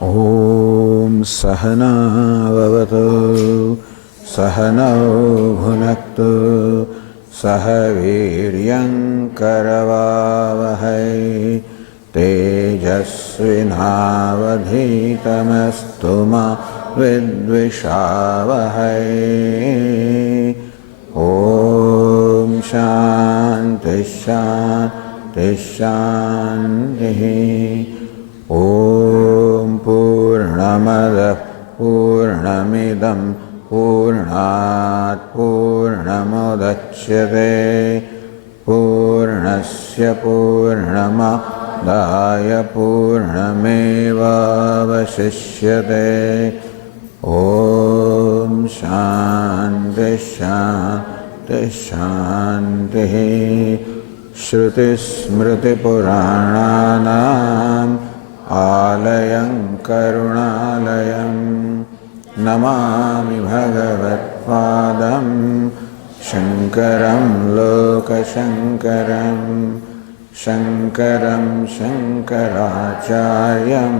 Om Sahana Vavatu Sahanau Bhunaktu Sahaviryam Karavavahai Tejasvinavadhitamastu ma vidvishavahai. Om Shanti Shanti Shanti. Om Purnamada Purnamidam Purnat Purnamudachyate Purnasya Purnamadaya Purnameva Vasishyate. Om Shanti Shanti Shanti. Shruti Smriti Purananam Alayam Karunalayam Namami Bhagavat Padam Shankaram Loka Shankaram Shankaram Shankaracharyam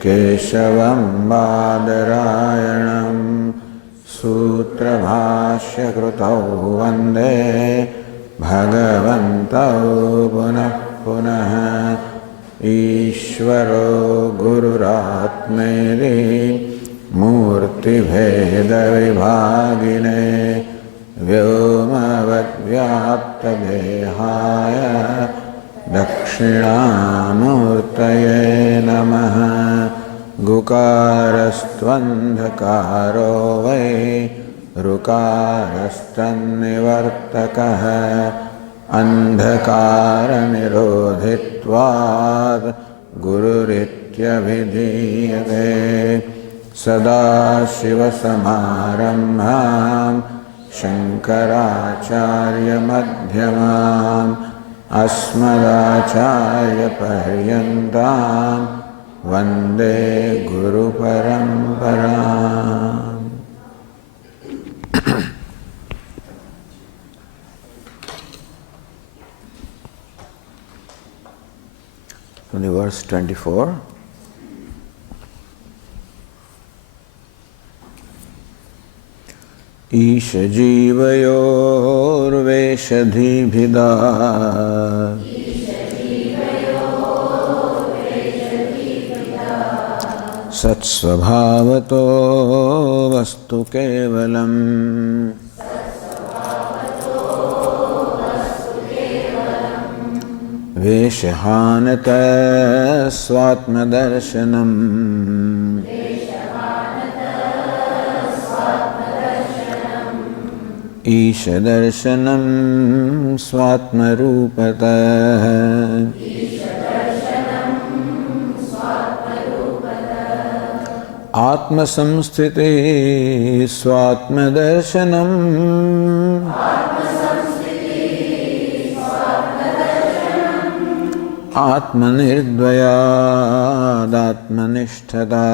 Keshavam Badarayanam Sutra Bhashya Krutau Vande Bhagavantau Punah Punah. Ishvaro Gururatmeri Murti Bheda Vibhagine Vyomavad Vyapta Dehaya Dakshinamurtaye Namaha. Gukarastvandhakaro Vai Rukarastanivartakaha Andhakara nirodhitvad Gururitya vidhiyate. Sada Shiva Samarambham Shankaracharya Madhyamam Asmadacharya Paryantam Vande Guru Paramparam. From the verse 24. Isha jivayorveshadhibhida satsvabhavato vastu kevalam. Veshanata swatmadarshanam Ishadarshanam swatmarupata. Atmasamsthiti swatmadarshanam Atmanirdvayad Atmanishthata.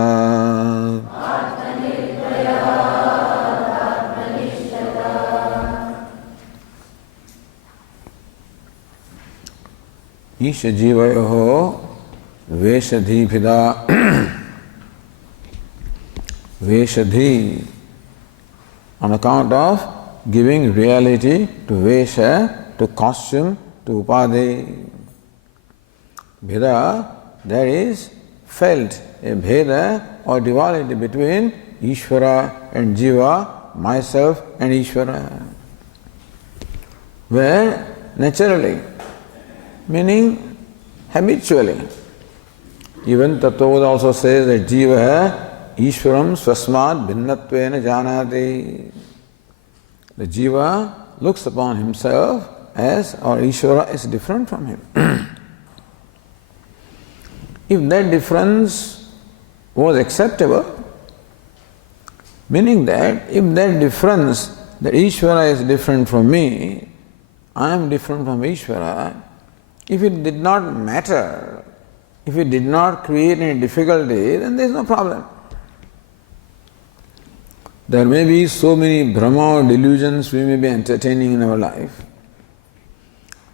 Isha jivayoho veshadhibhida. Veshadhi, on account of giving reality to vesha, to costume, to upadi. Bheda, there is felt a bheda or duality between Ishvara and Jiva, myself and Ishvara. Where naturally, meaning habitually, even Tattva also says that Jiva Ishvaram swasmat bhinnatvena janati. The Jiva looks upon himself as, or Ishvara is different from him. If that difference was acceptable, meaning that if that difference, that Ishvara is different from me, I am different from Ishvara, if it did not matter, if it did not create any difficulty, then there is no problem. There may be so many Brahma or delusions we may be entertaining in our life.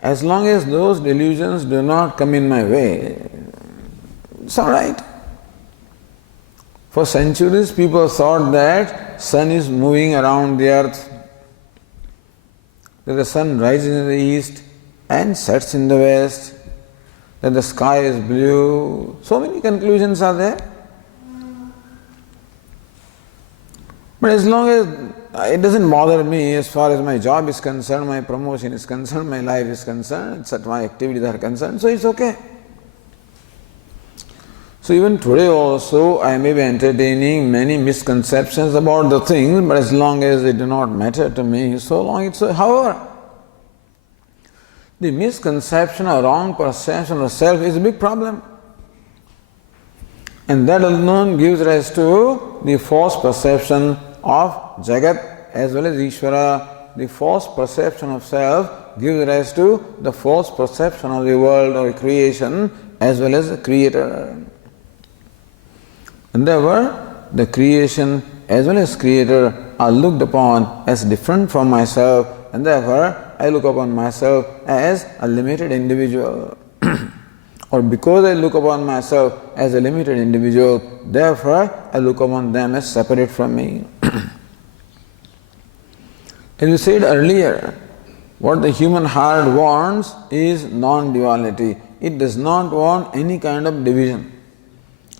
As long as those delusions do not come in my way, it's all right. For centuries people thought that sun is moving around the earth, that the sun rises in the east and sets in the west, that the sky is blue. So many conclusions are there. But as long as it doesn't bother me as far as my job is concerned, my promotion is concerned, my life is concerned, my activities are concerned, so it's okay. So even today also I may be entertaining many misconceptions about the things, but as long as they do not matter to me, so long it's so. However, the misconception or wrong perception of self is a big problem. And that alone gives rise to the false perception of Jagat as well as Ishvara. The false perception of self gives rise to the false perception of the world or creation as well as the Creator. And therefore, the creation as well as Creator are looked upon as different from myself, and therefore I look upon myself as a limited individual. Or because I look upon myself as a limited individual, therefore I look upon them as separate from me. As we said earlier, what the human heart wants is non-duality. It does not want any kind of division.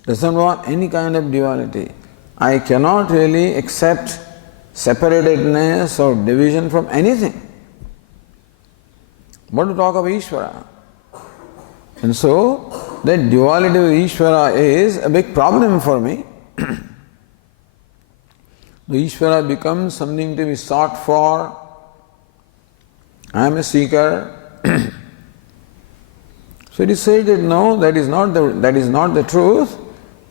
Does not want any kind of duality. I cannot really accept separatedness or division from anything. What to talk of Ishvara? And so, that duality of Ishvara is a big problem for me. The Ishvara becomes something to be sought for. I am a seeker. So it is said that no, that is not the truth.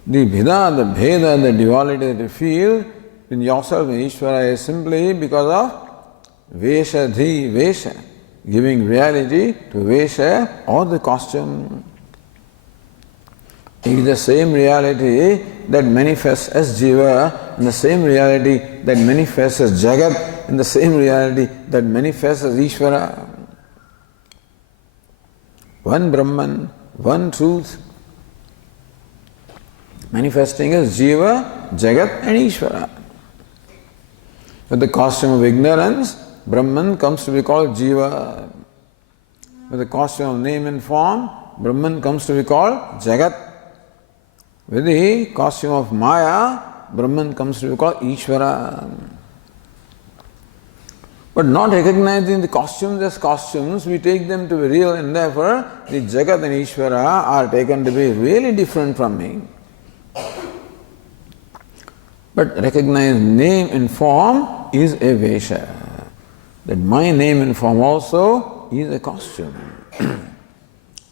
The Bheda, the Bheda, the duality that you feel in yourself in Ishvara is simply because of Vesha Dhi Vesha, giving reality to Vesha or the costume. It is the same reality that manifests as Jiva, and the same reality that manifests as Jagat, and the same reality that manifests as Ishvara. One Brahman, one truth, manifesting as Jiva, Jagat and Ishvara. With the costume of ignorance, Brahman comes to be called Jiva. With the costume of name and form, Brahman comes to be called Jagat. With the costume of Maya, Brahman comes to be called Ishvara. But not recognizing the costumes as costumes, we take them to be real, and therefore the Jagat and Ishvara are taken to be really different from me. But recognize name and form is a Vesha. That my name and form also is a costume.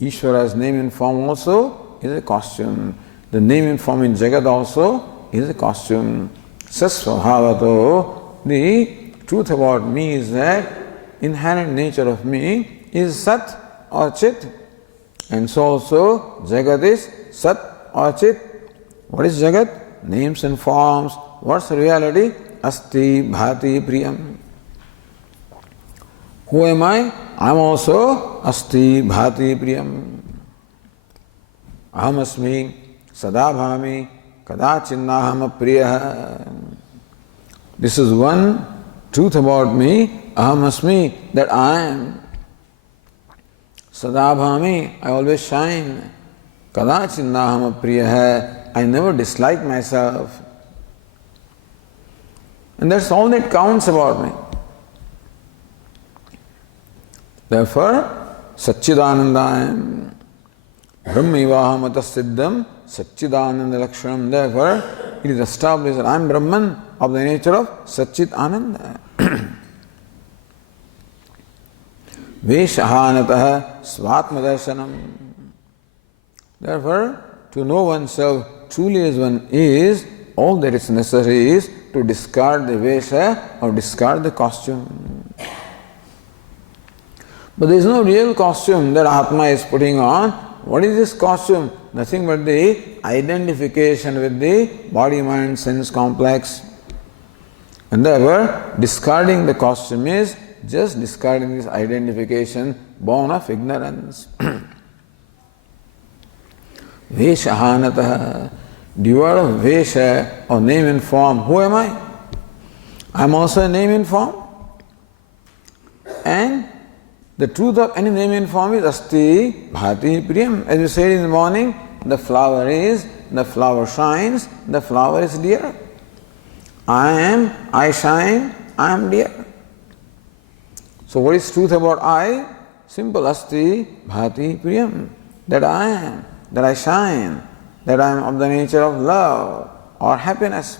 Ishvara's name and form also is a costume. The name and form in Jagat also is a costume. Sasvabhavato, the truth about me is that inherent nature of me is Sat or Chit. And so also Jagat is Sat or Chit. What is Jagat? Names and forms. What's the reality? Asti Bhati Priyam. Who am I? I am also Asti Bhati Priyam. Aham Asmi Sada Bhami Kada Chinnaham Priya. This is one truth about me. Aham Asmi, that I am. Sada Bhami, I always shine. Kada Chinnaham Priya. I never dislike myself. And that's all that counts about me. Therefore, Satchidananda I am. Brahmivaham Siddham Satchidananda Lakshanam. Therefore, it is established that I am Brahman of the nature of Satchit Ananda. Veshahanataha Svatmadarshanam. Therefore, to know oneself truly as one is, all that is necessary is to discard the Vesha or discard the costume. But there is no real costume that Atma is putting on. What is this costume? Nothing but the identification with the body, mind, sense complex. And therefore, discarding the costume is just discarding this identification born of ignorance. Veshahanataha. devoid of Vesha or name and form, who am I? I am also a name and form. And the truth of any name and form is Asti Bhati Priyam. As we said in the morning, the flower shines, the flower is dear. I shine, I am dear. So what is truth about I? Simple, Asti Bhati Priyam. That I am, that I shine, that I am of the nature of love or happiness.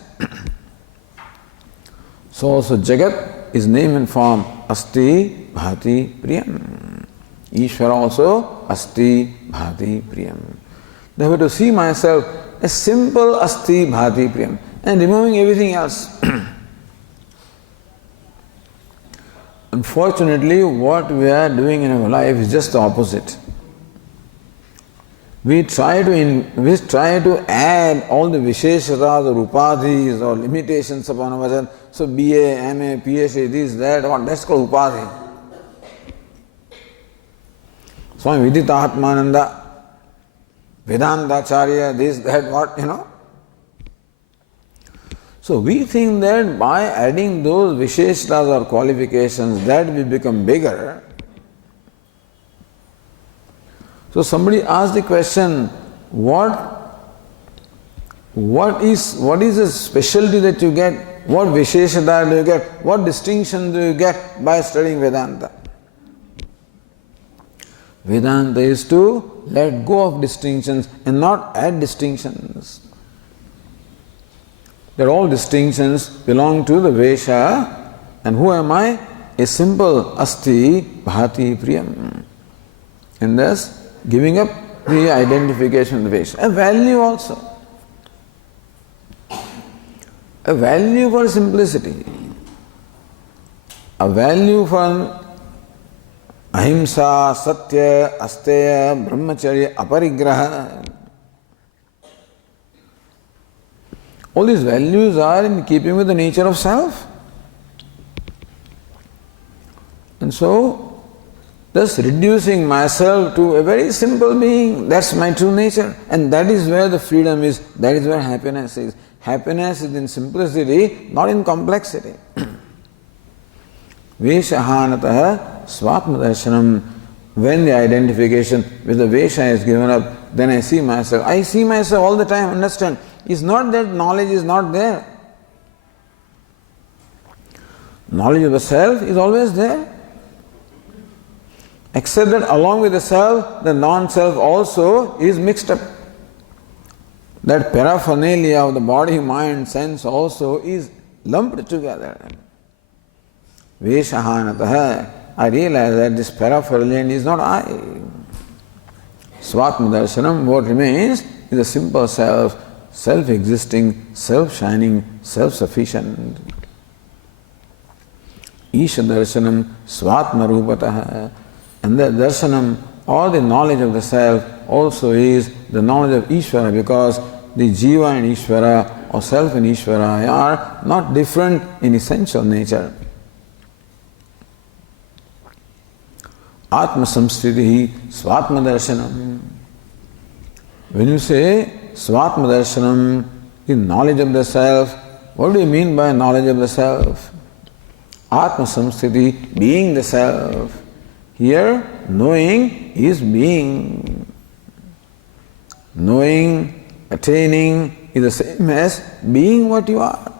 So also Jagat is name and form, Asti Bhati Priyam. Ishvara also, Asti Bhati Priyam. Therefore to see myself as simple Asti Bhati Priyam and removing everything else. Unfortunately, what we are doing in our life is just the opposite. We try to add all the visheshatas or upadhis or limitations upon ourselves. So BA, MA, PhD, this, that, that's called upadhi. Swami Viditatmananda, Vedantacharya, this, that, what. So we think that by adding those visheshatas or qualifications that we become bigger. So somebody asked the question, what is the specialty that you get? What visheshata do you get? What distinction do you get by studying Vedanta? Vedanta is to let go of distinctions and not add distinctions. That all distinctions belong to the Vesha, and who am I? A simple Asti Bhati Priyam. And thus giving up the identification of the Vesha. A value also. A value for simplicity. A value for Ahimsa, Satya, Asteya, Brahmacharya, Aparigraha. All these values are in keeping with the nature of self. And so, thus reducing myself to a very simple being, that's my true nature. And that is where the freedom is, that is where happiness is. Happiness is in simplicity, not in complexity. Veshahanataha swatma darshanam. When the identification with the Vesha is given up, then I see myself. I see myself all the time, understand? It's not that knowledge is not there. Knowledge of the self is always there. Except that along with the self, the non-self also is mixed up. That paraphernalia of the body, mind, sense also is lumped together. Veshahanataha. I realize that this paraphernalia is not I. Swatma darshanam, what remains is a simple self, self-existing, self-shining, self-sufficient. Isha darshanam swatma rupataha. And the darshanam or the knowledge of the self also is the knowledge of Ishvara, because the Jiva and Ishvara or self and Ishvara are not different in essential nature. Atma samskriti swatma darshanam. When you say swatma darshanam, the knowledge of the self, what do you mean by knowledge of the self? Atma samskriti, being the self. Here, knowing is being. Knowing, attaining is the same as being what you are.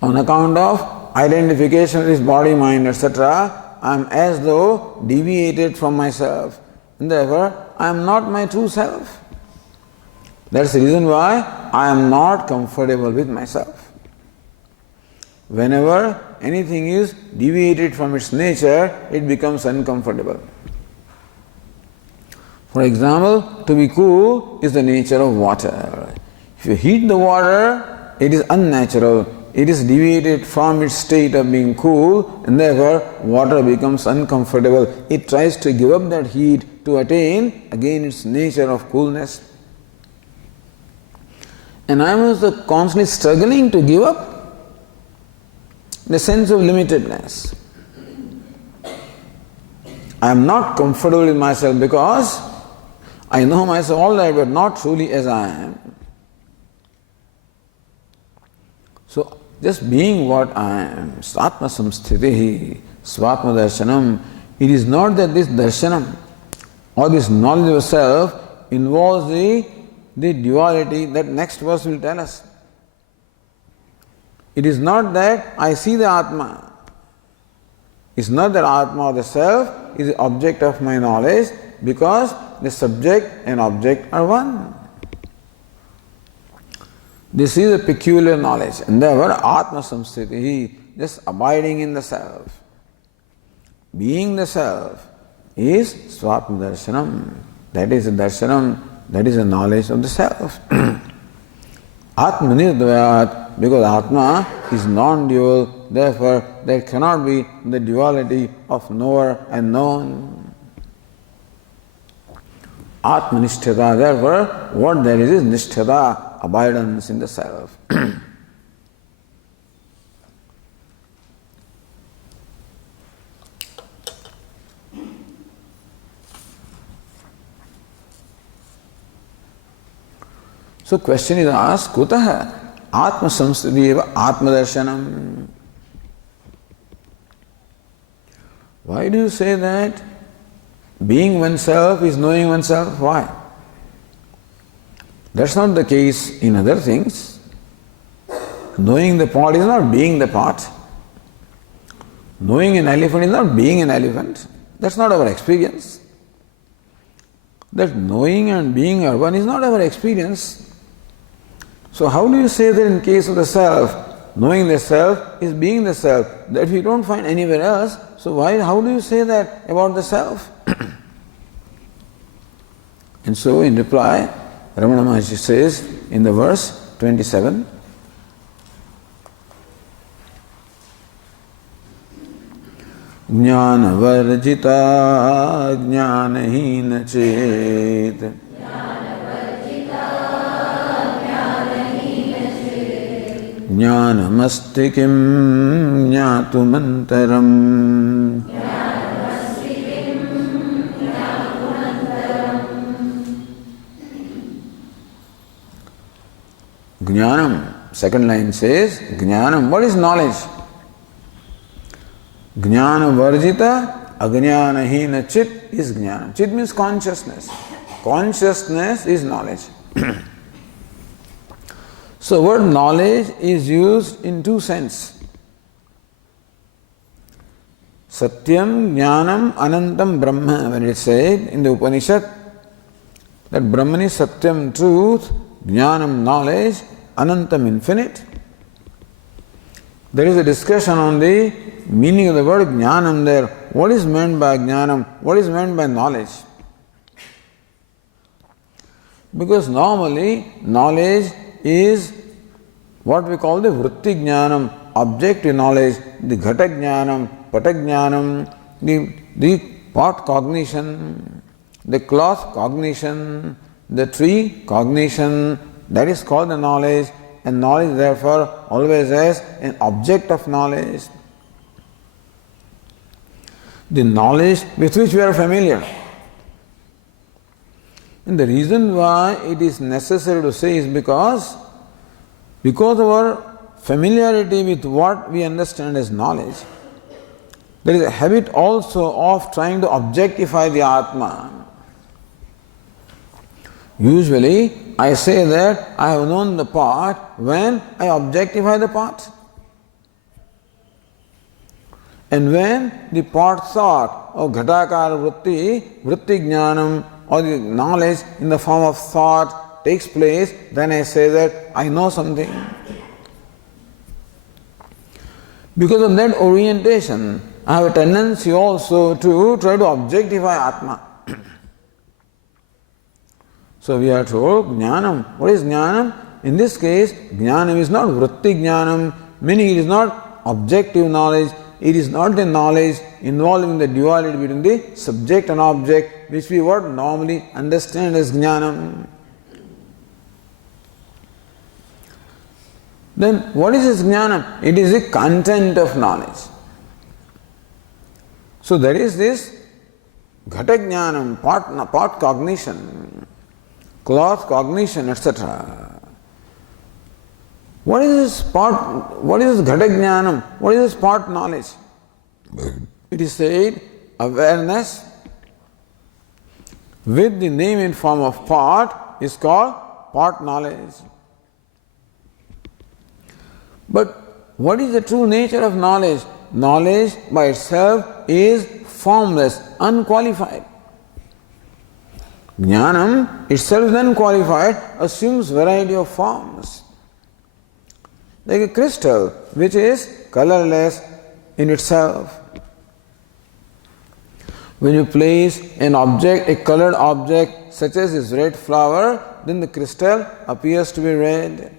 On account of identification with this body, mind, etc., I am as though deviated from myself. And therefore, I am not my true self. That's the reason why I am not comfortable with myself. Whenever anything is deviated from its nature, it becomes uncomfortable. For example, to be cool is the nature of water. If you heat the water, it is unnatural. It is deviated from its state of being cool, and therefore water becomes uncomfortable. It tries to give up that heat to attain again its nature of coolness. And I am also constantly struggling to give up the sense of limitedness. I am not comfortable with myself because I know myself all that, but not truly as I am. So, just being what I am, Atma Samsthitihi, Swatma Darshanam, it is not that this darshanam or this knowledge of self involves the duality that next verse will tell us. It is not that I see the Atma. It's not that Atma or the self is the object of my knowledge, because the subject and object are one. This is a peculiar knowledge, and therefore Atma Samsthitihi, just abiding in the self. Being the self is Swatma Darshanam. That is a darshanam, that is a knowledge of the self. Atmanirdvayat, because Atma is non-dual, therefore there cannot be the duality of knower and known. Atmanisthata, therefore what there is nisthata, abidance in the self. So question is asked, Kutaha Atma Samsthiti eva Atma Darshanam? Why do you say that being oneself is knowing oneself? Why? That's not the case in other things. Knowing the pot is not being the pot. Knowing an elephant is not being an elephant. That's not our experience. That knowing and being are one is not our experience. So how do you say that in case of the self, knowing the self is being the self, that we don't find anywhere else? So how do you say that about the self? And so in reply, Ramana Maharsi says in the verse 27, Jnana varjita jnanahina chet Jnanamasti kim jnatumantaram. Jnanam, second line says, Jnanam, what is knowledge? Jnana varjita ajnanahina chit is jnanam. Chit means consciousness. Consciousness is knowledge. So word knowledge is used in two senses. Satyam, Jnanam, Anantam, Brahma. When it is said in the Upanishad that Brahman is Satyam, truth, Jnanam, knowledge, Anantam, infinite. There is a discussion on the meaning of the word Jnanam there. What is meant by Jnanam? What is meant by knowledge? Because normally knowledge is what we call the vritti jnanam, objective knowledge, the ghata jnanam, pata jnanam, the pot cognition, the cloth cognition, the tree cognition, that is called the knowledge, and knowledge therefore always has an object of knowledge. The knowledge with which we are familiar. And the reason why it is necessary to say is because of our familiarity with what we understand as knowledge, there is a habit also of trying to objectify the Atma. Usually, I say that I have known the pot when I objectify the pot. And when the pot thought of ghatakara vritti jnanam, or the knowledge in the form of thought takes place, then I say that I know something. Because of that orientation, I have a tendency also to try to objectify Atma. So we are told Jnanam. What is Jnanam? In this case, Jnanam is not vritti jnanam, meaning it is not objective knowledge. It is not the knowledge involving the duality between the subject and object, which we would normally understand as jnanam. Then what is this jnanam? It is the content of knowledge. So there is this ghata jnanam, pot cognition. cloth cognition, etc. What is this part? What is this ghata jnanam? What is this part knowledge? It is said awareness with the name and form of part is called part knowledge. But what is the true nature of knowledge? Knowledge by itself is formless, unqualified. Jnanam itself is unqualified, assumes variety of forms. Like a crystal which is colorless in itself. When you place an object, a colored object such as this red flower, then the crystal appears to be red.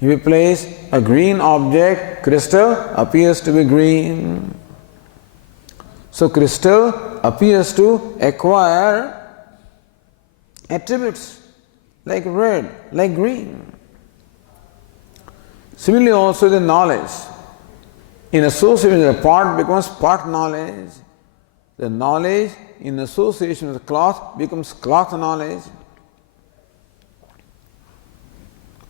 If you place a green object, crystal appears to be green. So crystal appears to acquire attributes like red, like green. Similarly also the knowledge. In association with a part becomes part knowledge. The knowledge in association with cloth becomes cloth knowledge.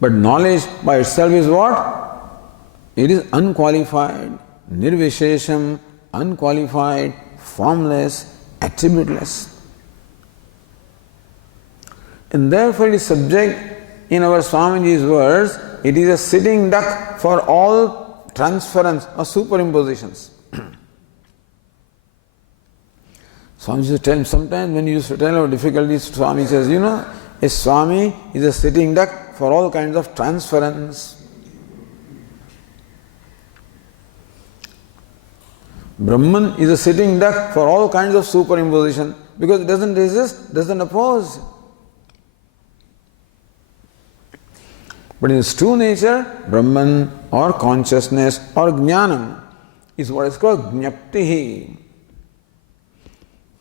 But knowledge by itself is what? It is unqualified, nirvishesham, unqualified, formless, attributeless. And therefore it is subject, in our Swamiji's words, it is a sitting duck for all transference or superimpositions. Swami used to tell, sometimes when you used to tell our difficulties, Swami says, a Swami is a sitting duck for all kinds of transference. Brahman is a sitting duck for all kinds of superimposition because it doesn't resist, doesn't oppose. But in its true nature, Brahman or consciousness or jnanam is what is called jnaptihi.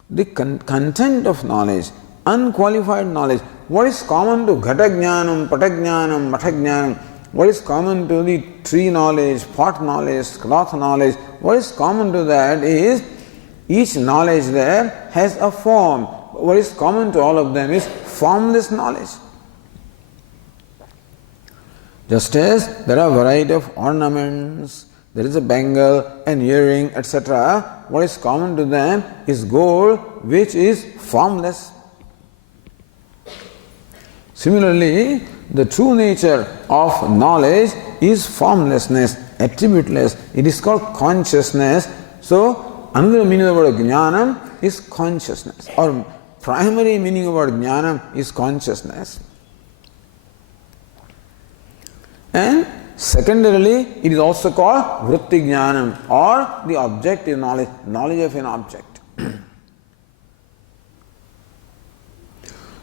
The content of knowledge, unqualified knowledge. What is common to ghata jnanam, pata jnanam, matha jnanam? What is common to the tree knowledge, pot knowledge, cloth knowledge? What is common to that is each knowledge there has a form. What is common to all of them is formless knowledge. Just as there are variety of ornaments, there is a bangle, an earring, etc. What is common to them is gold, which is formless. Similarly, the true nature of knowledge is formlessness, attributeless. It is called consciousness. So, another meaning of the word jnanam is consciousness, or primary meaning of the word jnanam is consciousness. And secondarily, it is also called vritti jnanam, or the objective knowledge, knowledge of an object.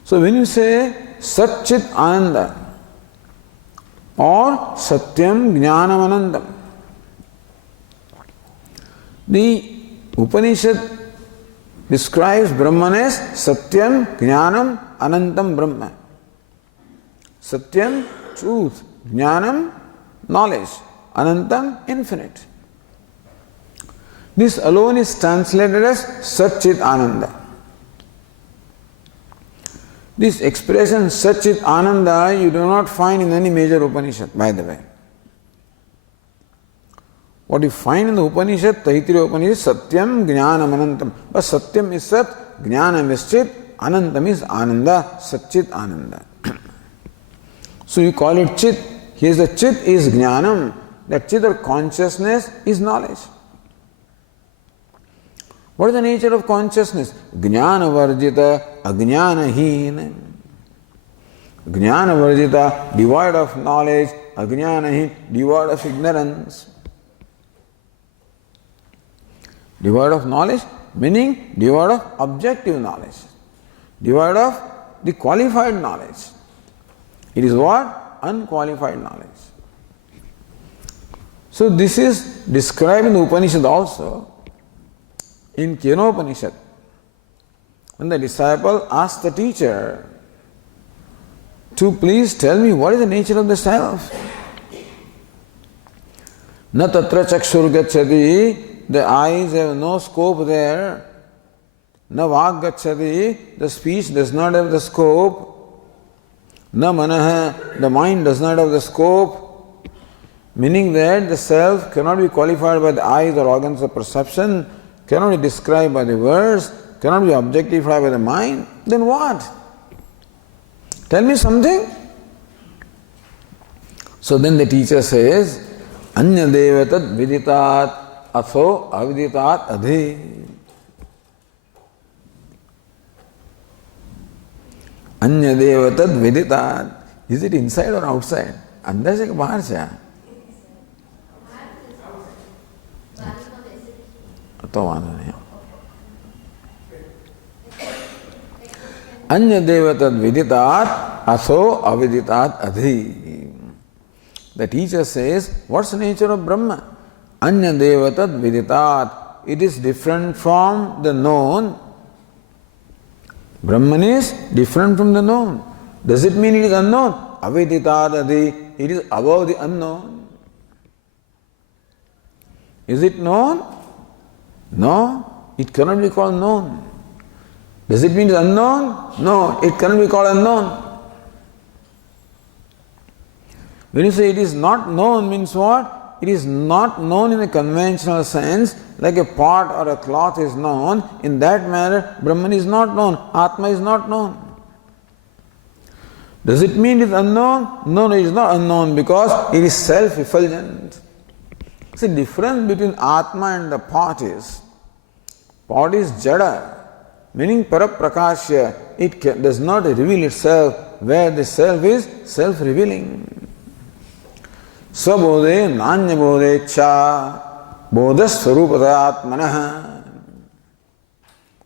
So when you say Satchit Ananda or Satyam Jnanam Anandam, the Upanishad describes Brahman as Satyam Jnanam Anantam Brahma. Satyam, truth, Jnanam, knowledge, Anantam, infinite. This alone is translated as Satchit Ananda. This expression Satchit Ananda you do not find in any major Upanishad, by the way. What you find in the Upanishad, Taittiriya Upanishad, Satyam Jnanam Anantam. But Satyam is Sat, Jnanam is Chit, Anantam is Ananda, Satchit Ananda. So you call it Chit. Here the Chit is Jnanam. That Chit or consciousness is knowledge. What is the nature of consciousness? Jnana varjita, ajnana heen. Jnana varjita, devoid of knowledge, ajnana heen, devoid of ignorance. Devoid of knowledge, meaning devoid of objective knowledge, devoid of the qualified knowledge. It is what? Unqualified knowledge. So this is described in the Upanishad also. In Kenopanishad, when the disciple asked the teacher to please tell me what is the nature of the self. Na tatra chakshur gacchati, the eyes have no scope there. Na vāggacchati, the speech does not have the scope. Na manaha, the mind does not have the scope. Meaning that the self cannot be qualified by the eyes or organs of perception, cannot be described by the words, cannot be objectified by the mind. Then what? Tell me something. So then the teacher says, Anya devatad viditat atho aviditat adhi. Anya devatad viditat. Is it inside or outside? अंदर से कि बाहर से? तो वादा नहीं. Anya devatad viditat atho aviditat adhi. The teacher says, what's the nature of Brahma? Anya devatad viditat. It is different from the known. Brahman is different from the known. Does it mean it is unknown? Aviditat adi. It is above the unknown. Is it known? No, it cannot be called known. Does it mean it is unknown? No, it cannot be called unknown. When you say it is not known means what? It is not known in a conventional sense, like a pot or a cloth is known. In that manner, Brahman is not known, Atma is not known. Does it mean it is unknown? No, it is not unknown because it is self-effulgent. See, the difference between Atma and the pot is jada, meaning paraprakashya. It does not reveal itself, where the self is self-revealing. Svabodhe nanya bodhe cha bodha swarupata atmanaha.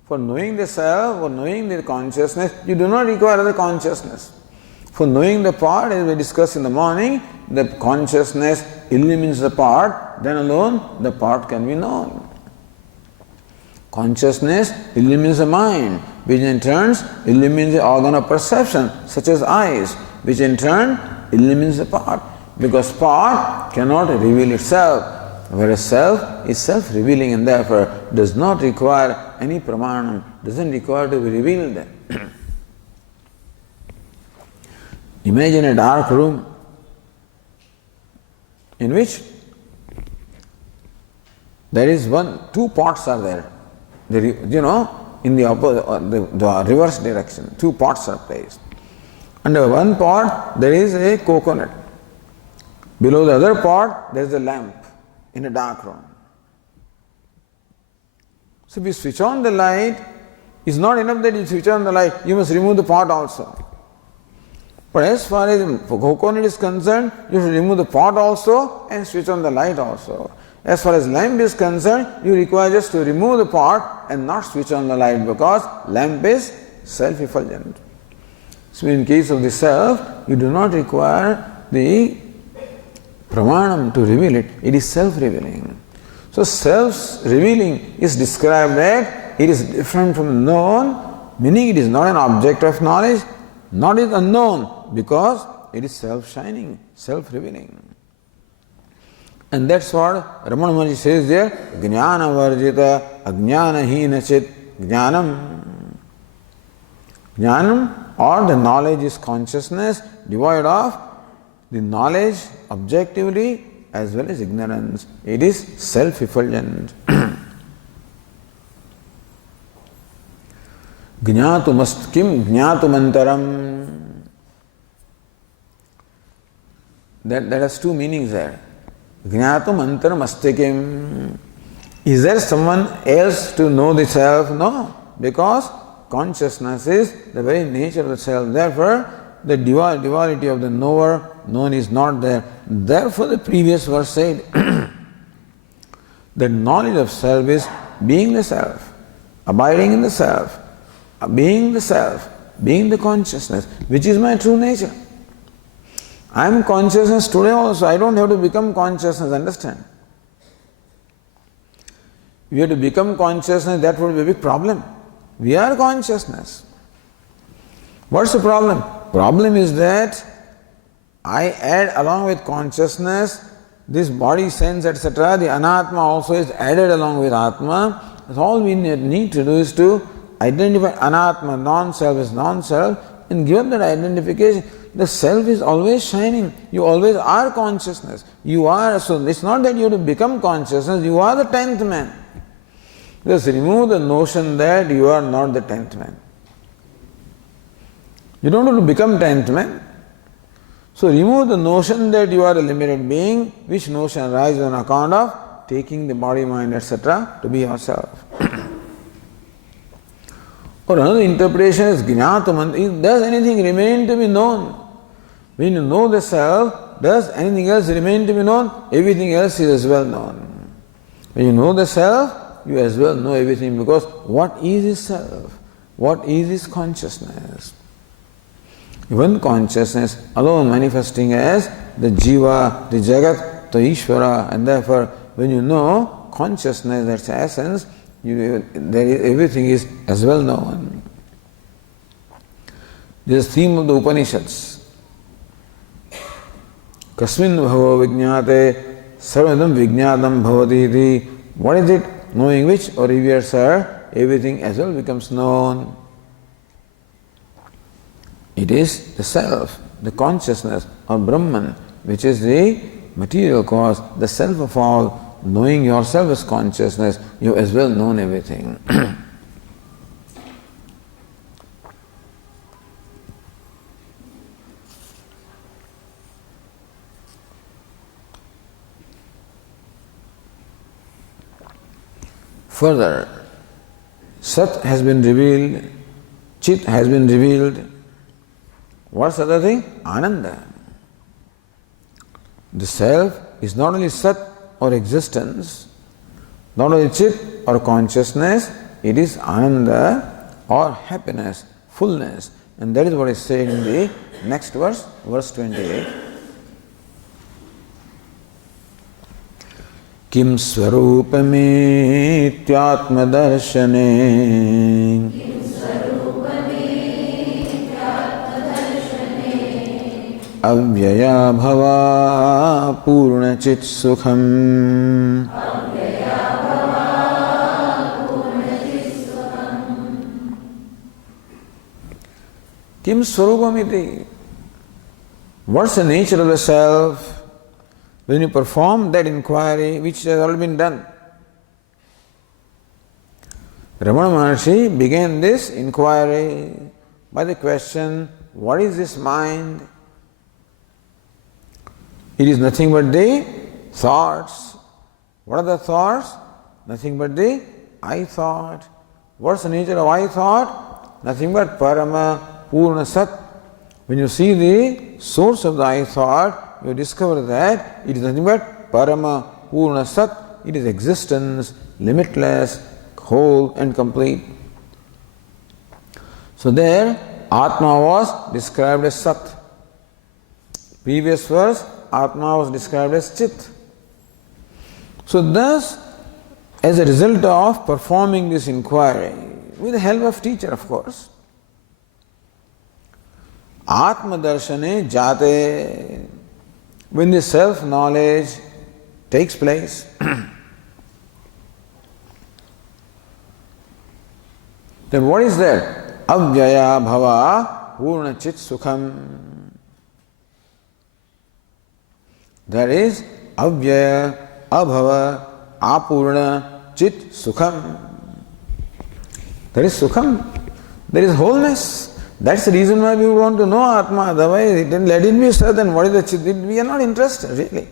For knowing the self, for knowing the consciousness, you do not require other consciousness. For knowing the part, as we discussed in the morning, the consciousness illumines the part, then alone the part can be known. Consciousness illumines the mind, which in turn illumines the organ of perception, such as eyes, which in turn illumines the part. Because part cannot reveal itself, whereas self is self-revealing and therefore does not require any pramanam, doesn't require to be revealed. Imagine a dark room in which there is two pots are there. In the reverse direction, two pots are placed. Under one pot there is a coconut. Below the other pot, there is a lamp in a dark room. So if you switch on the light, it's not enough that you switch on the light, you must remove the pot also. But as far as coconut is concerned, you should remove the pot also and switch on the light also. As far as lamp is concerned, you require just to remove the pot and not switch on the light because lamp is self-effulgent. So in case of the self, you do not require the pramanam to reveal it, it is self-revealing. So self-revealing is described that it is different from the known, meaning it is not an object of knowledge, not is unknown, because it is self-shining, self-revealing. And that's what Ramana Maharsi says there, Jnana varjita ajnana hina chit jnanam. Jnanam, or the knowledge is consciousness devoid of the knowledge objectively as well as ignorance. It is self-effulgent. Jñātumast kim jñātumantaram. That has two meanings there. Jñātumantaram astikim. Is there someone else to know the self? No, because consciousness is the very nature of the self. Therefore, the duality of the knower, known is not there. Therefore, the previous verse said, the knowledge of self is being the self, abiding in the self, being the consciousness, which is my true nature. I am consciousness today also. I don't have to become consciousness, understand? If you have to become consciousness, that would be a big problem. We are consciousness. What's the problem? Problem is that I add along with consciousness this body, sense, etc. The anatma also is added along with atma. All we need to do is to identify Anatma, non-self as non-self, and give up that identification. The self is always shining. You always are consciousness. You are, so it's not that you have to become consciousness, you are the 10th man. Just remove the notion that you are not the 10th man. You don't have to become 10th man. So remove the notion that you are a limited being, which notion arises on account of taking the body, mind, etc. to be yourself. Or another interpretation is Jnātamanta. Does anything remain to be known? When you know the self, does anything else remain to be known? Everything else is as well known. When you know the self, you as well know everything, because what is his self? What is his consciousness? Even consciousness alone manifesting as the Jiva, the Jagat, the Ishvara, and therefore when you know consciousness, that's essence, everything is as well known. This is the theme of the Upanishads. Kasmin bhavo vijñāte sarvadam vijñātam bhavati iti. What is it? Knowing which, or revered sir, everything as well becomes known. It is the self, the consciousness or Brahman, which is the material cause, the self of all. Knowing yourself as consciousness, you have as well known everything. Further, Sat has been revealed, Chit has been revealed. What's the other thing? Ananda. The self is not only Sat or existence, not only Chit or consciousness, it is Ananda or happiness, fullness. And that is what is said in the next verse, verse 28. Kim swarupami tyatma darshane avyaya bhava purna chit sukham. Kim swarupamiti. What's the nature of the self? When you perform that inquiry, which has already been done. Ramana Maharsi began this inquiry by the question, what is this mind? It is nothing but the thoughts. What are the thoughts? Nothing but the I thought. What's the nature of I thought? Nothing but Parama Purna Sat. When you see the source of the I thought, you discover that it is nothing but Parama Purna Sat. It is existence, limitless, whole and complete. So there, Atma was described as Sat. Previous verse, Atma was described as Chit. So thus, as a result of performing this inquiry, with the help of teacher of course, Atma Darshane Jate, when the self-knowledge takes place, then what is that? Avyaya bhava purna chit sukham. That is avyaya, abhava, apurna chit sukham. That is sukham. That is wholeness. That's the reason why we want to know Atma. Otherwise, then let it be said, then what is the chit? We are not interested, really.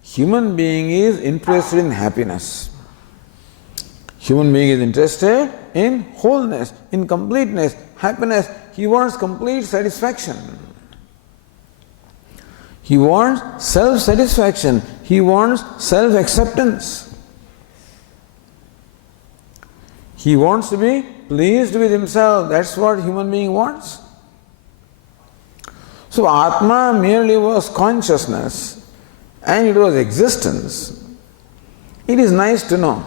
Human being is interested in happiness. Human being is interested in wholeness, in completeness, happiness. He wants complete satisfaction. He wants self-satisfaction. He wants self-acceptance. He wants to be pleased with himself. That's what human being wants. So Atma merely was consciousness and it was existence. It is nice to know.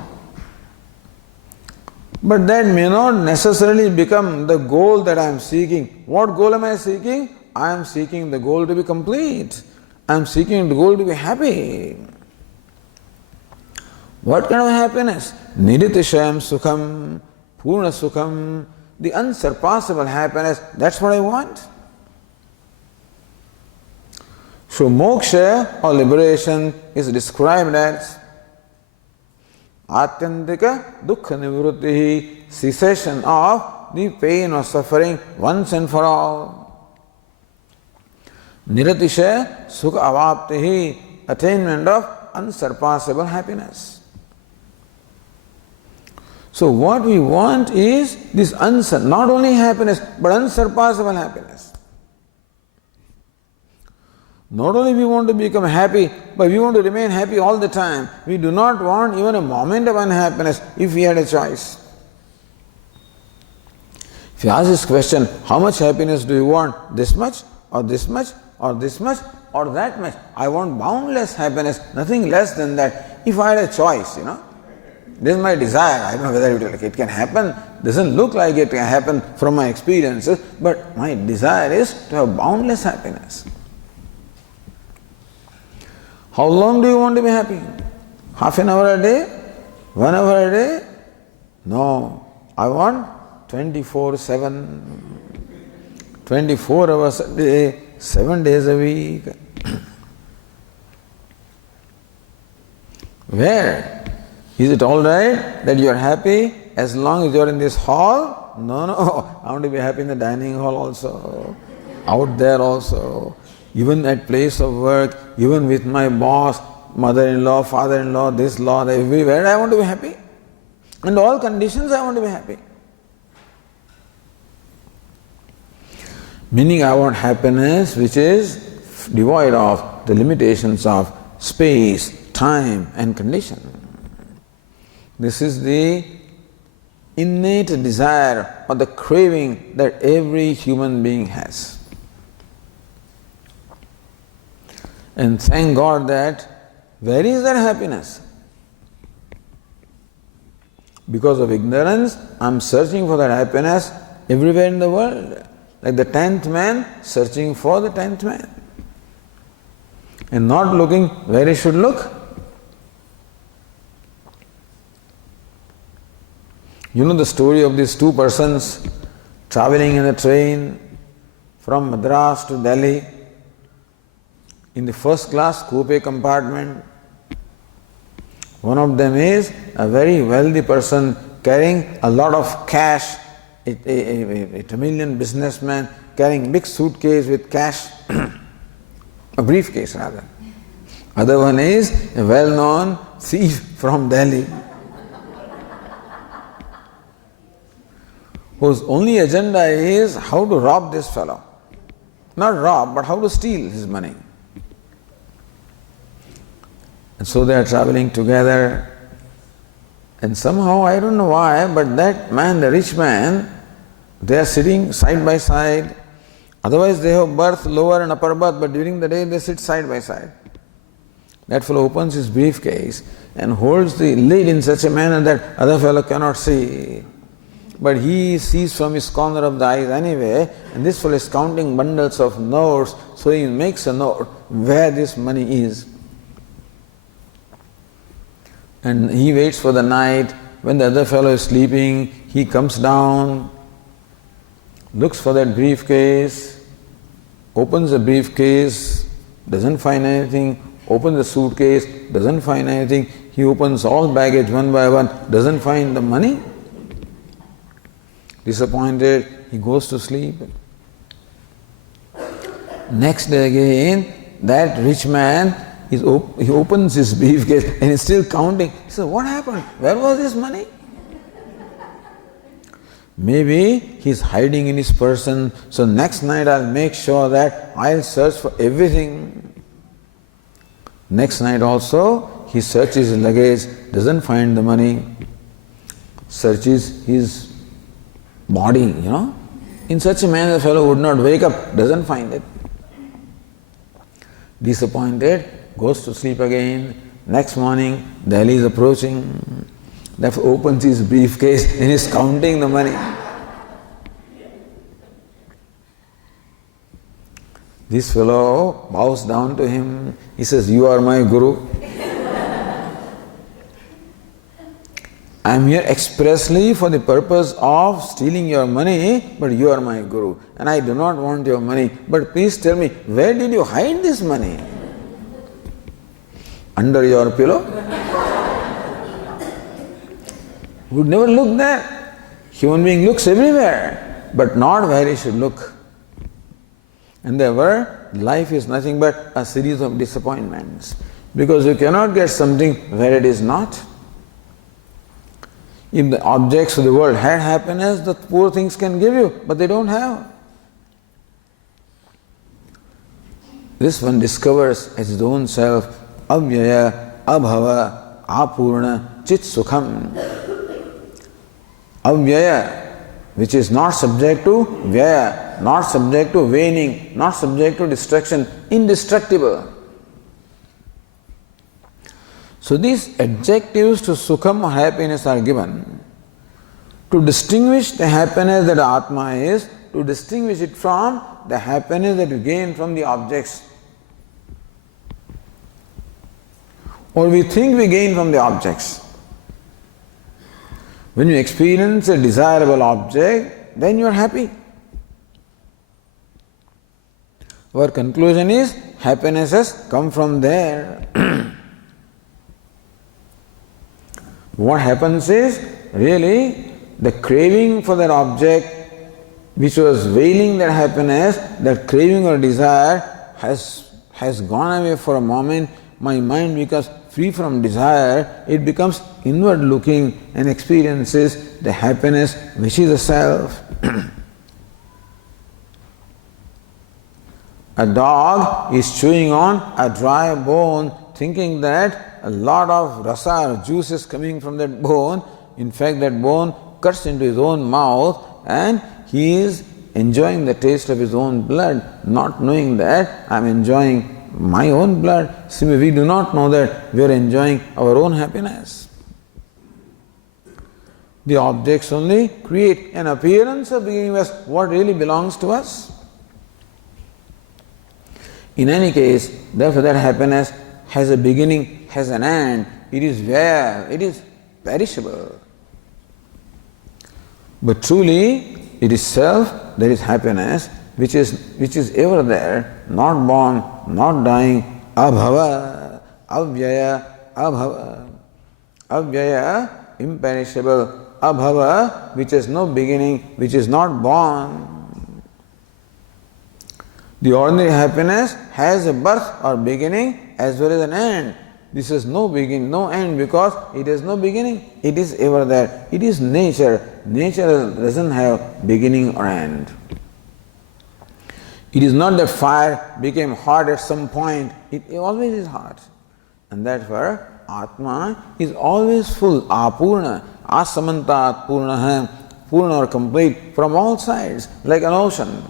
But that may not necessarily become the goal that I am seeking. What goal am I seeking? I am seeking the goal to be complete. I am seeking the goal to be happy. What kind of happiness? Niditishayam sukham. Purna Sukham, the unsurpassable happiness, that's what I want. So moksha or liberation is described as Atyantika Dukkha Nivrutti, cessation of the pain or suffering once and for all. Niratisha Sukha Avaptihi, attainment of unsurpassable happiness. So what we want is this not only happiness, but unsurpassable happiness. Not only we want to become happy, but we want to remain happy all the time. We do not want even a moment of unhappiness if we had a choice. If you ask this question, how much happiness do you want? This much, or this much, or this much, or that much? I want boundless happiness, nothing less than that. If I had a choice, this is my desire. I don't know whether it can happen. Doesn't look like it can happen from my experiences, but my desire is to have boundless happiness. How long do you want to be happy? Half an hour a day? 1 hour a day? No. I want 24/7. 24 hours a day, 7 days a week. Where? Is it all right that you are happy as long as you are in this hall? No. I want to be happy in the dining hall also, out there also, even at place of work, even with my boss, mother-in-law, father-in-law, this law, everywhere I want to be happy. Under all conditions I want to be happy. Meaning I want happiness which is devoid of the limitations of space, time and condition. This is the innate desire or the craving that every human being has. And thank God that where is that happiness? Because of ignorance, I am searching for that happiness everywhere in the world. Like the 10th man searching for the 10th man. And not looking where he should look. You know the story of these two persons traveling in a train from Madras to Delhi in the first class coupe compartment. One of them is a very wealthy person carrying a lot of cash, a Tamilian businessman carrying big suitcase with cash, a briefcase rather. Other one is a well-known thief from Delhi, whose only agenda is how to rob this fellow. Not rob, but how to steal his money. And so they are traveling together, and somehow, I don't know why, but that man, the rich man, they are sitting side by side. Otherwise they have berth, lower and upper berth, but during the day they sit side by side. That fellow opens his briefcase and holds the lid in such a manner that other fellow cannot see. But he sees from his corner of the eyes anyway, and this fellow is counting bundles of notes, so he makes a note where this money is. And he waits for the night. When the other fellow is sleeping, he comes down, looks for that briefcase, opens the briefcase, doesn't find anything, opens the suitcase, doesn't find anything. He opens all baggage one by one, doesn't find the money. Disappointed, he goes to sleep. Next day again, that rich man, he opens his briefcase and he's still counting. He says, what happened? Where was this money? Maybe he's hiding in his person, so next night I'll make sure that I'll search for everything. Next night also, he searches his luggage, doesn't find the money, searches his body, in such a manner the fellow would not wake up, doesn't find it. Disappointed, goes to sleep again. Next morning, Delhi is approaching. Therefore opens his briefcase and is counting the money. This fellow bows down to him. He says, you are my guru. I am here expressly for the purpose of stealing your money, but you are my Guru, and I do not want your money. But please tell me, where did you hide this money? Under your pillow? Would never look there. Human being looks everywhere, but not where he should look. And therefore, life is nothing but a series of disappointments, because you cannot get something where it is not. If the objects of the world had happiness, the poor things can give you, but they don't have. This one discovers as his own self, avyaya, abhava, apurna, chit sukham. Avyaya, which is not subject to vyaya, not subject to waning, not subject to destruction, indestructible. So these adjectives to sukham or happiness are given to distinguish the happiness that Atma is, to distinguish it from the happiness that you gain from the objects. Or we think we gain from the objects. When you experience a desirable object, then you are happy. Our conclusion is happiness has come from there. What happens is, really, the craving for that object which was veiling that happiness, that craving or desire has gone away for a moment. My mind becomes free from desire, it becomes inward looking and experiences the happiness which is the self. A dog is chewing on a dry bone, thinking that a lot of rasa or juice is coming from that bone. In fact, that bone cuts into his own mouth and he is enjoying the taste of his own blood, not knowing that I am enjoying my own blood. See, we do not know that we are enjoying our own happiness. The objects only create an appearance of being us what really belongs to us. In any case, therefore that happiness has a beginning, has an end, it is where, it is perishable. But truly, it is self, there is happiness, which is ever there, not born, not dying, abhava, avyaya, abhava. Avyaya, imperishable, abhava, which has no beginning, which is not born. The ordinary happiness has a birth or beginning as well as an end. This has no beginning, no end, because it has no beginning. It is ever there. It is nature. Nature doesn't have beginning or end. It is not that fire became hot at some point. It always is hot. And therefore, Atma is always full. Apurna, asamantat purnaha, purna or complete from all sides, like an ocean.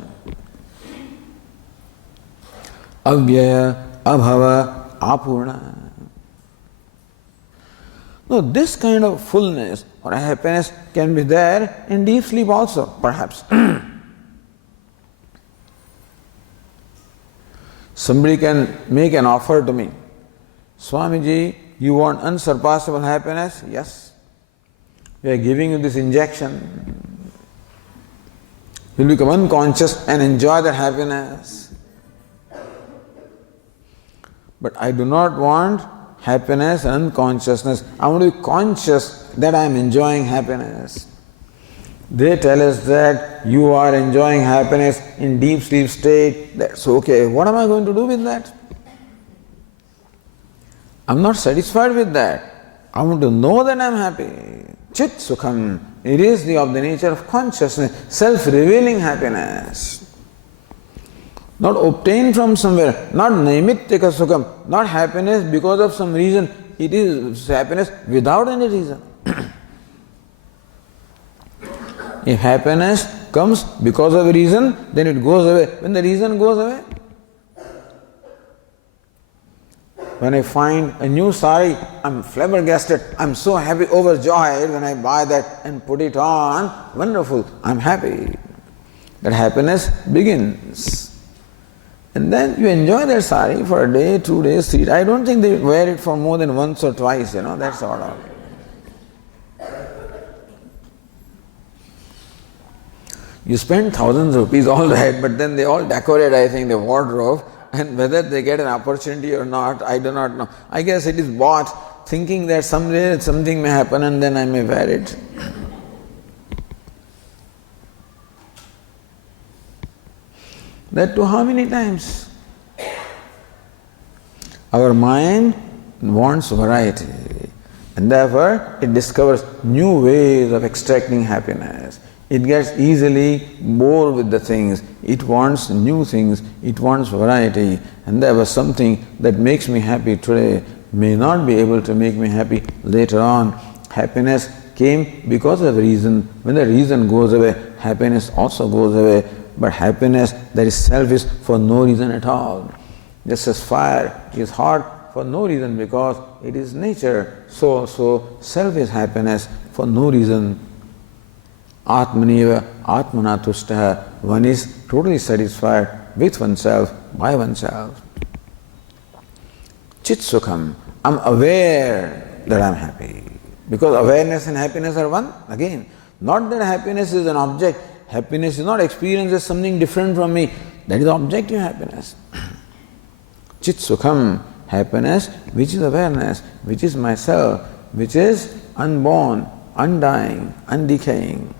Avyaya, abhava, apurna. No, this kind of fullness or happiness can be there in deep sleep also, perhaps. Somebody can make an offer to me. Swamiji, you want unsurpassable happiness? Yes. We are giving you this injection. You will become unconscious and enjoy that happiness. But I do not want happiness and unconsciousness. I want to be conscious that I am enjoying happiness. They tell us that you are enjoying happiness in deep sleep state. That's okay. What am I going to do with that? I am not satisfied with that. I want to know that I am happy. Chit sukham. It is of the nature of consciousness, self-revealing happiness. Not obtained from somewhere, not naimittika sukham, not happiness because of some reason. It is happiness without any reason. If happiness comes because of a reason, then it goes away. When the reason goes away, when I find a new sari, I'm flabbergasted, I'm so happy, overjoyed when I buy that and put it on. Wonderful, I'm happy. That happiness begins. And then you enjoy that sari for a day, 2 days, 3 days. I don't think they wear it for more than once or twice, that's all. You spend thousands of rupees, all right, but then they all decorate, I think, the wardrobe, and whether they get an opportunity or not, I do not know. I guess it is bought thinking that someday something may happen and then I may wear it. That too, how many times? Our mind wants variety, and therefore it discovers new ways of extracting happiness. It gets easily bored with the things. It wants new things. It wants variety. And there was something that makes me happy today may not be able to make me happy later on. Happiness came because of reason. When the reason goes away, happiness also goes away. But happiness that is selfish for no reason at all. Just as fire is hot for no reason because it is nature, so also selfish happiness for no reason. Atmaneva atmana tushtaha. One is totally satisfied with oneself, by oneself. Chit sukham. I'm aware that I'm happy. Because awareness and happiness are one. Again, not that happiness is an object. Happiness is not experienced as something different from me. That is objective happiness. Chit sukham. Happiness, which is awareness, which is myself, which is unborn, undying, undecaying.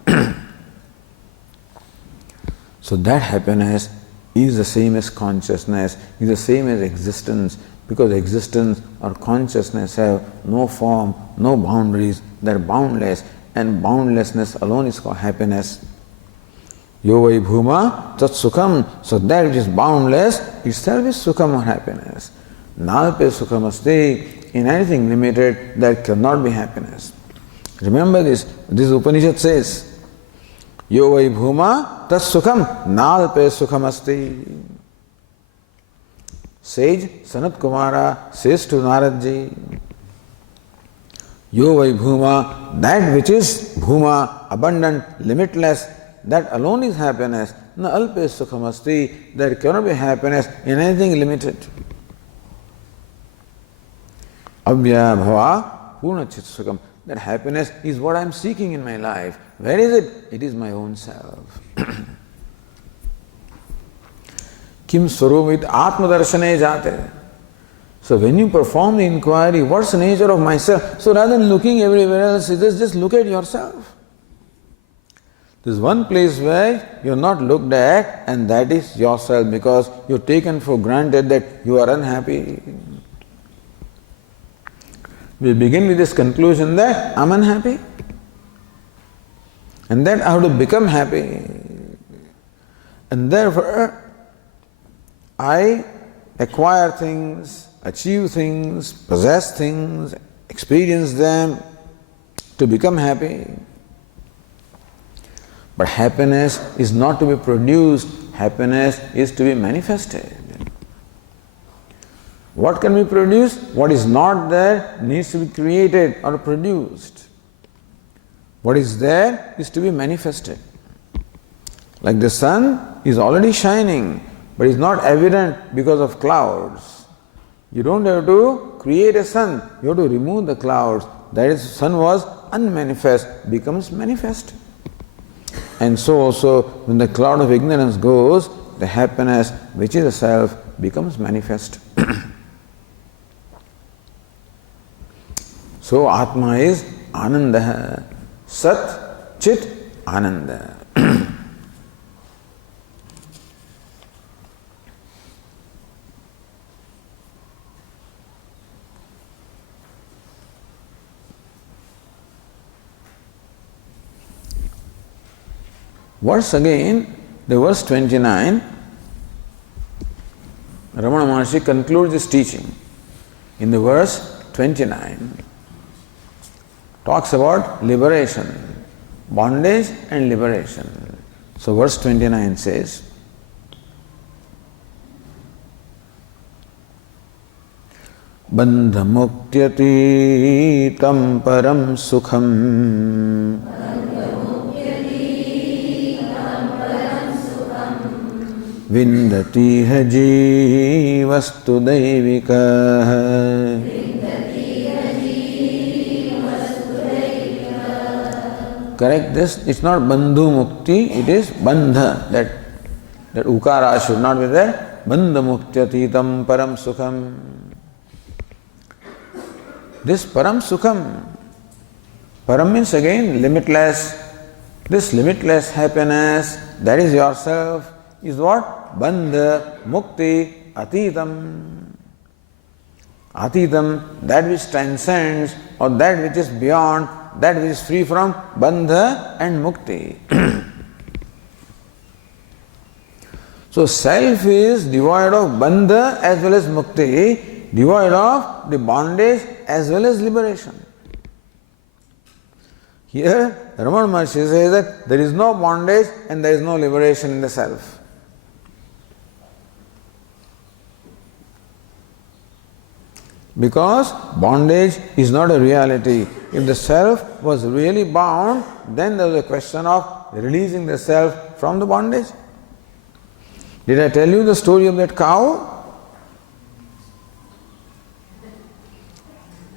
So that happiness is the same as consciousness, is the same as existence, because existence or consciousness have no form, no boundaries, they are boundless, and boundlessness alone is called happiness. Yo vai bhuma tat sukham. So that which is boundless itself is sukham or happiness. Nalpe sukham asti. In anything limited, there cannot be happiness. Remember this Upanishad says, Yo vai bhuma tat sukham nalpe sukham asti. Sage Sanat Kumara says to Naradji, Yo vai bhuma, that which is bhuma, abundant, limitless, that alone is happiness. Na alpe sukham asti. There cannot be happiness in anything limited. Abhya bhava purna chit sukham. That happiness is what I am seeking in my life. Where is it? It is my own self. Kim swarupit atmadarshane jate. So when you perform the inquiry, what's the nature of myself? So rather than looking everywhere else, just look at yourself. There's one place where you're not looked at, and that is yourself, because you've taken for granted that you are unhappy. We begin with this conclusion that I'm unhappy and that I have to become happy. And therefore, I acquire things, achieve things, possess things, experience them to become happy. But happiness is not to be produced, happiness is to be manifested. What can be produced? What is not there needs to be created or produced. What is there is to be manifested. Like the sun is already shining, but is not evident because of clouds. You don't have to create a sun, you have to remove the clouds. That is, sun was unmanifest, becomes manifest. And so also, when the cloud of ignorance goes, the happiness, which is the self, becomes manifest. So, Atma is Ananda, Sat, Chit, Ananda. Once again, the verse 29, Ramana Maharsi concludes his teaching. In the verse 29, talks about liberation, bondage and liberation. So verse 29 says, Bandha muktyati tam param sukham Vindati haji vastu daivika. correct this, it's not bandhu mukti, it is bandha. That ukara should not be there. Bandha muktyatītam param sukham. This param sukham, param means again limitless. This limitless happiness, that is yourself, is what? Bandha mukti atītam. Atitam, that which transcends or that which is beyond, that which is free from bandha and mukti. So self is devoid of bandha as well as mukti, devoid of the bondage as well as liberation. Here Ramana Maharsi says that there is no bondage and there is no liberation in the self. Because bondage is not a reality. If the self was really bound, then there was a question of releasing the self from the bondage. Did I tell you the story of that cow?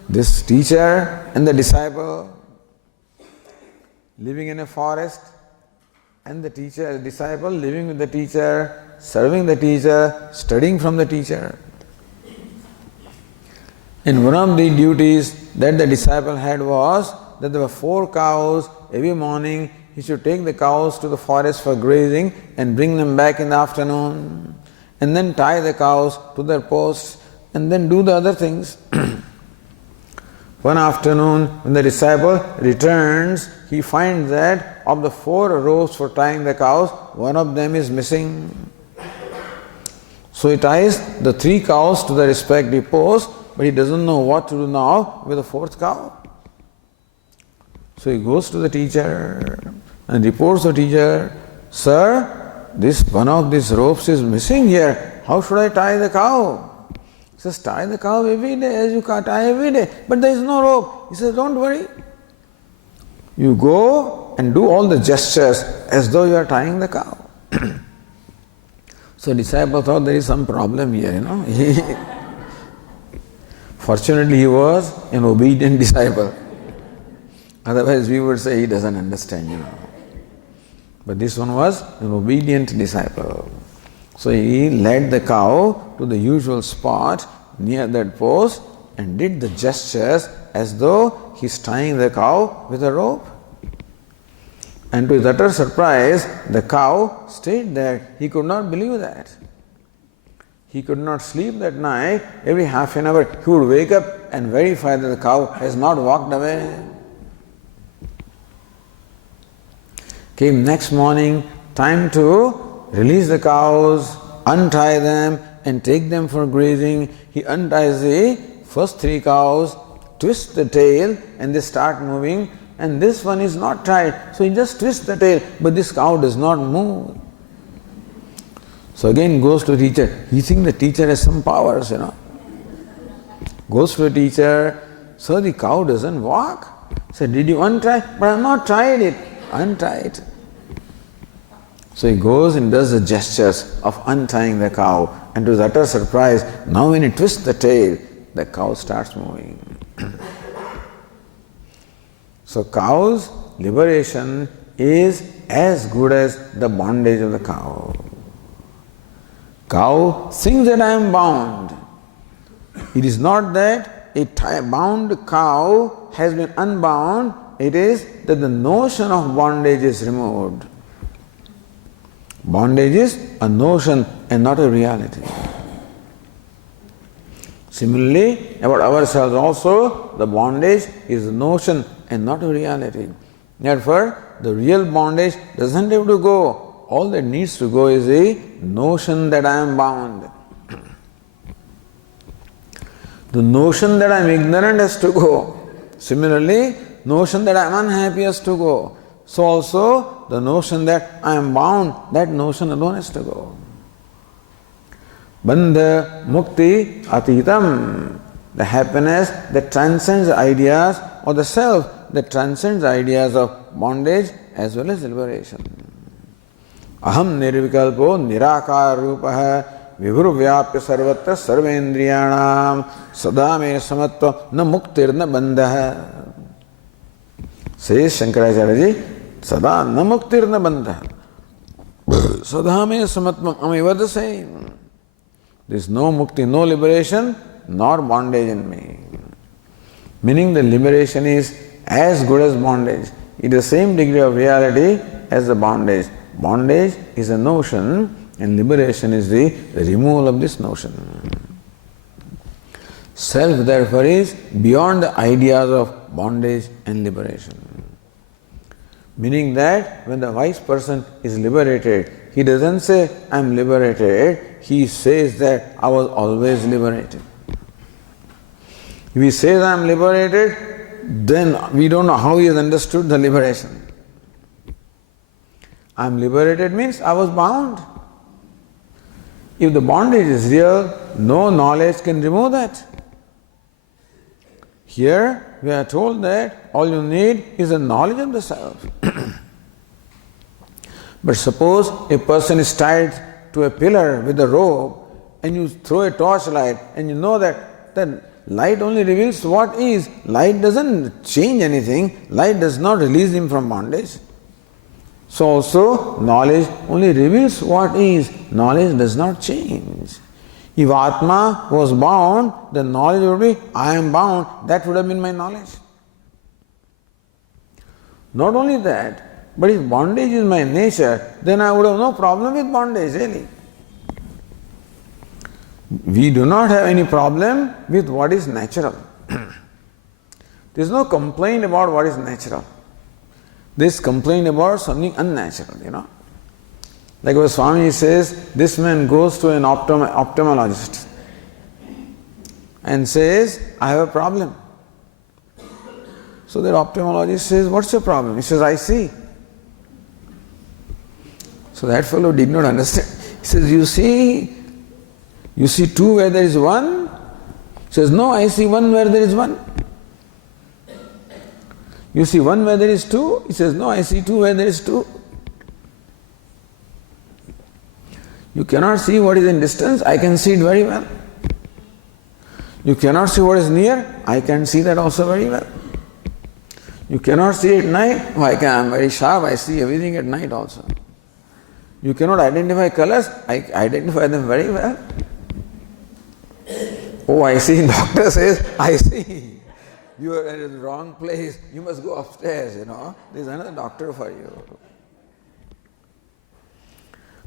This teacher and the disciple living in a forest, and the teacher, the disciple living with the teacher, serving the teacher, studying from the teacher. And one of the duties that the disciple had was that there were 4 cows. Every morning he should take the cows to the forest for grazing and bring them back in the afternoon, and then tie the cows to their posts and then do the other things. One afternoon when the disciple returns, he finds that of the 4 ropes for tying the cows, one of them is missing. So he ties the 3 cows to the respective posts, but he doesn't know what to do now with the 4th cow. So he goes to the teacher and reports to the teacher, "Sir, this one of these ropes is missing here. How should I tie the cow?" He says, "Tie the cow every day as you tie every day, but there is no rope." He says, "Don't worry. You go and do all the gestures as though you are tying the cow." So the disciple thought there is some problem here, Fortunately, he was an obedient disciple. Otherwise, we would say he doesn't understand, But this one was an obedient disciple. So he led the cow to the usual spot near that post and did the gestures as though he's tying the cow with a rope. And to his utter surprise, the cow stayed there. He could not believe that. He could not sleep that night. Every half an hour he would wake up and verify that the cow has not walked away. Came next morning, time to release the cows, untie them and take them for grazing. He unties the first 3 cows, twists the tail and they start moving, and this one is not tied. So he just twists the tail, but this cow does not move. So again goes to the teacher. He thinks the teacher has some powers, Goes to the teacher, "Sir, the cow doesn't walk." He said, "Did you untie?" "But I have not tied it." "Untie it." So he goes and does the gestures of untying the cow, and to his utter surprise, now when he twists the tail, the cow starts moving. So cow's liberation is as good as the bondage of the cow. Cow thinks that I am bound. It is not that a bound cow has been unbound, it is that the notion of bondage is removed. Bondage is a notion and not a reality. Similarly, about ourselves also, the bondage is a notion and not a reality. Therefore, the real bondage doesn't have to go. All that needs to go is a notion that I am bound. The notion that I am ignorant has to go. Similarly, notion that I am unhappy has to go. So also, the notion that I am bound, that notion alone has to go. Bandha mukti atitam, the happiness that transcends the ideas of the self, that transcends the ideas of bondage as well as liberation. Aham nirvikalpo nirakar rupaha vibhurvyapya sarvatra sarvendriyanam sadame samatva na muktir na bandha. Says Shankaracharya, Sada na muktir na bandha. Sada me samatmam, am ever the same. There is no mukti, no liberation, nor bondage in me. Meaning the liberation is as good as bondage. It is the same degree of reality as the bondage. Bondage is a notion and liberation is the removal of this notion. Self therefore is beyond the ideas of bondage and liberation. Meaning that when the wise person is liberated, he doesn't say, I am liberated, he says that I was always liberated. If he says I am liberated, then we don't know how he has understood the liberation. I am liberated means I was bound. If the bondage is real, no knowledge can remove that. Here we are told that all you need is a knowledge of the self. But suppose a person is tied to a pillar with a rope and you throw a torchlight and you know that the light only reveals what is. Light doesn't change anything. Light does not release him from bondage. So also knowledge only reveals what is. Knowledge does not change. If Atma was bound, the knowledge would be, I am bound. That would have been my knowledge. Not only that, but if bondage is my nature, then I would have no problem with bondage, really. We do not have any problem with what is natural. There is no complaint about what is natural. There is complaint about something unnatural, Like what Swami says, this man goes to an ophthalmologist and says, I have a problem. So the ophthalmologist says, what's your problem? He says, I see. So that fellow did not understand. He says, you see two where there is one? He says, no, I see one where there is one. You see one where there is two? He says, no, I see two where there is two. You cannot see what is in distance, I can see it very well. You cannot see what is near, I can see that also very well. You cannot see at night, I am very sharp, I see everything at night also. You cannot identify colors, I identify them very well. Oh, I see, doctor says, I see. You are in the wrong place, you must go upstairs, there is another doctor for you.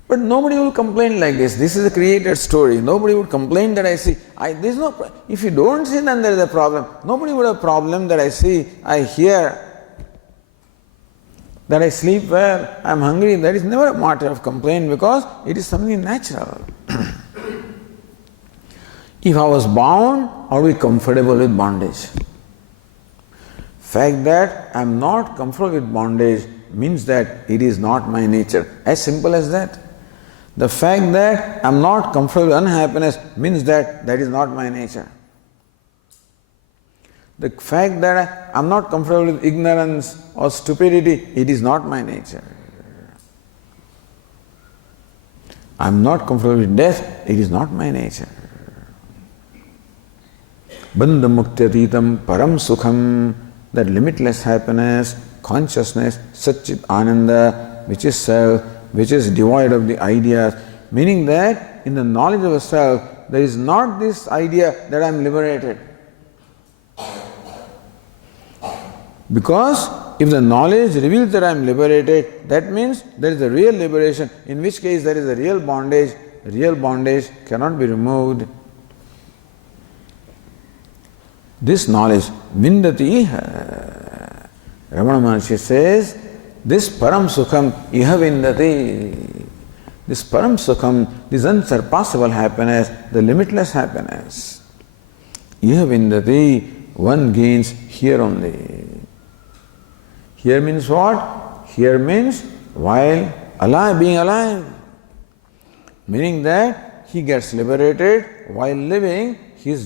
But nobody will complain like this. This is a created story. Nobody would complain that I see. If you don't see, then there is a problem. Nobody would have a problem that I see, I hear, that I sleep well, I am hungry. That is never a matter of complaint because it is something natural. If I was bound, I would be comfortable with bondage. Fact that I am not comfortable with bondage means that it is not my nature. As simple as that. The fact that I am not comfortable with unhappiness means that that is not my nature. The fact that I am not comfortable with ignorance or stupidity, it is not my nature. I am not comfortable with death, it is not my nature. Bandha muktyatītam param sukham, that limitless happiness, consciousness, Satchit Ananda, which is self, which is devoid of the ideas, meaning that in the knowledge of a self, there is not this idea that I am liberated. Because if the knowledge reveals that I am liberated, that means there is a real liberation, in which case there is a real bondage. Real bondage cannot be removed. This knowledge, Vindati, Ramana Maharsi says, this Param Sukham iha Vindati. This Param Sukham, this unsurpassable happiness, the limitless happiness, iha Vindati, one gains here only. Here means what? Here means while alive, being alive. Meaning that he gets liberated while living, he is